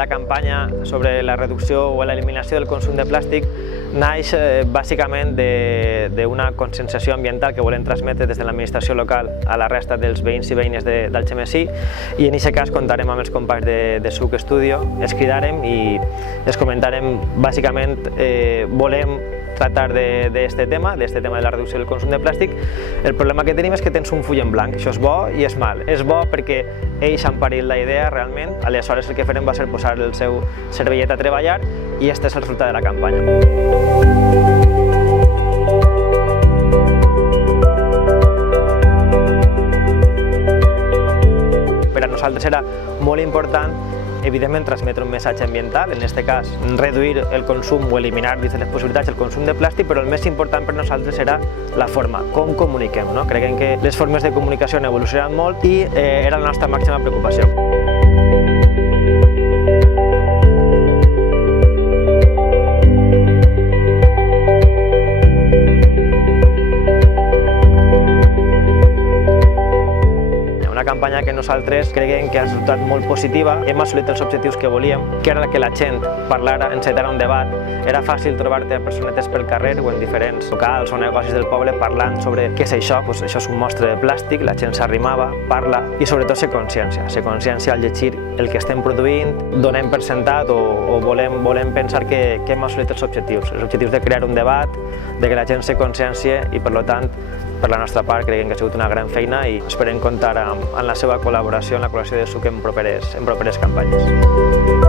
la campanya sobre la reducció o l'eliminació del consum de plàstic naix bàsicament d'una conscienciació ambiental que volem transmetre des de l'administració local a la resta dels veïns i veïnes d'Algemesí, i en aquest cas comptarem amb els companys de SUC Studio, els cridarem i els comentarem bàsicament volem tratar d'aquest tema de la reducció del consum de plàstic. El problema que tenim és que tens un full en blanc, això és bo i és mal. És bo perquè ells han parit la idea realment, aleshores el que farem va ser posar el seu cervellet a treballar i aquest és el resultat de la campanya. Per a nosaltres era molt important evidentment transmetre un missatge ambiental, en aquest cas reduir el consum o eliminar dins de les possibilitats el consum de plàstic, però el més important per nosaltres era la forma, com comuniquem. Creiem que les formes de comunicació han evolucionat molt i era la nostra màxima preocupació. Una campanya que nosaltres creiem que ha resultat molt positiva, hem assolit els objectius que volíem, que era que la gent parlara, encetara un debat. Era fàcil trobar-te personetes pel carrer o en diferents locals o negocis del poble parlant sobre què és això. Això és un mostre de plàstic, la gent s'arrimava, parla i sobretot se consciència al llegir el que estem produint, donem per sentat o volem pensar que hem assolit els objectius de crear un debat, de que la gent se consciència i per tant per la nostra part creiem que ha sigut una gran feina i esperem comptar amb la seva col·laboració, en la col·laboració de SUC en properes campanyes.